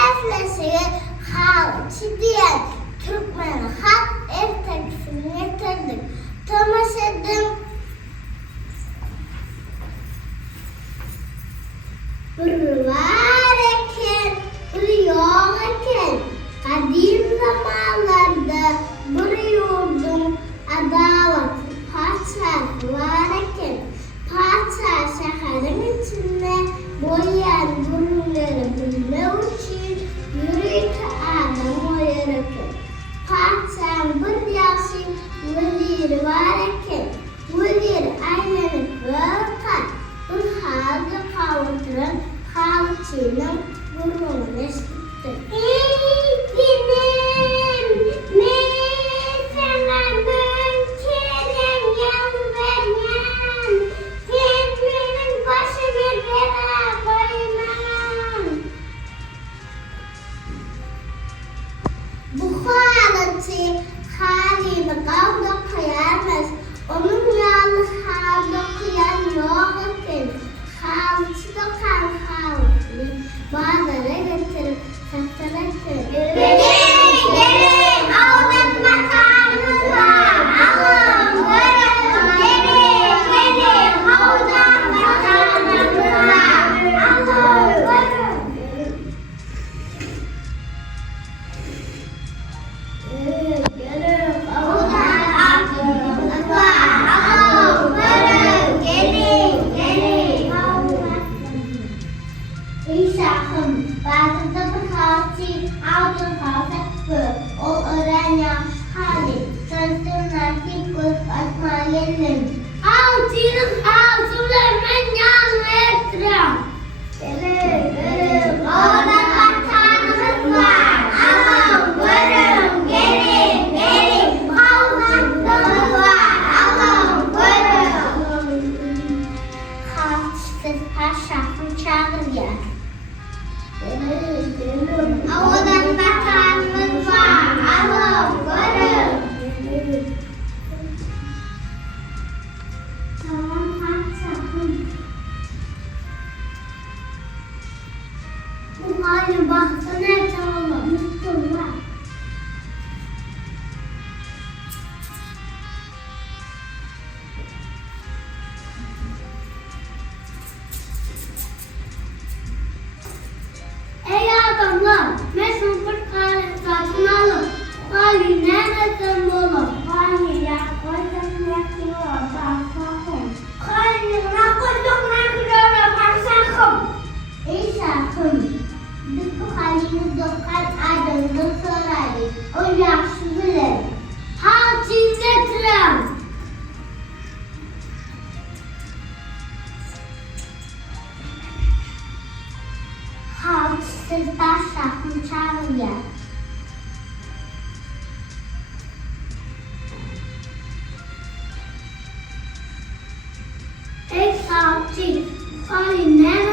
Eflesi halçı diyen Türkmen halk ertekisini getirdik. Tamaşadım. Bir var eken, bir yok eken. Kadim zamanlarda bir yurdum adalet padişahı var eken. Padişah şehrin içinde boyayan burunları bilmek için yürüyüş adam oyarken. Padişahın bir yaşı vaziri var eken. Vazir aylanıp bakar. Bir halde kavuturan halçının burnunu sıktı. Ey dinim, ben sana bölçerim yalvarmam. Tedbirin başı bir bela koymam. Bu halatı halini kavga koyamaz. Onun yalnız halde koyan yok ekin. Halçı da kan halçı. Bağlara getirip sahtara kır. Gelin, alın makamınız var. Alın, buyurun, gelin, alın makamınız var. Alın, buyurun. Gelin, alın makamınız var. Alın, buyurun, gelin, alın makamınız var. İnşallah bazıda bir halçı aldın kalsak o öğrenci hali sözlerine bir göz atma yerim. Halçının ağzılarından yanmayacağım. Gelin, orada makamınız var. Alın, buyurun, gelin, makamınız var. Alın, buyurun. Halçısız padişahın çağır yer. Oradan makamımız var. Alın, buyurun. Tamam padişahım. Bu haline baksana tamam. Unuttum var. Ey adamlar, meşhur bir kahve satın alın. Kahve nereden bulun? Kahve yaklaşık yakıyor, baksakım. Kahve yaklaşık yakıyor, baksakım. Ey şahım, biz bu kahveyi doktor adamdan sorarız. O yaşlı bilir. Halçı getirin. Halçısız padişahın çağır yer. Ey halçı, kahve nereden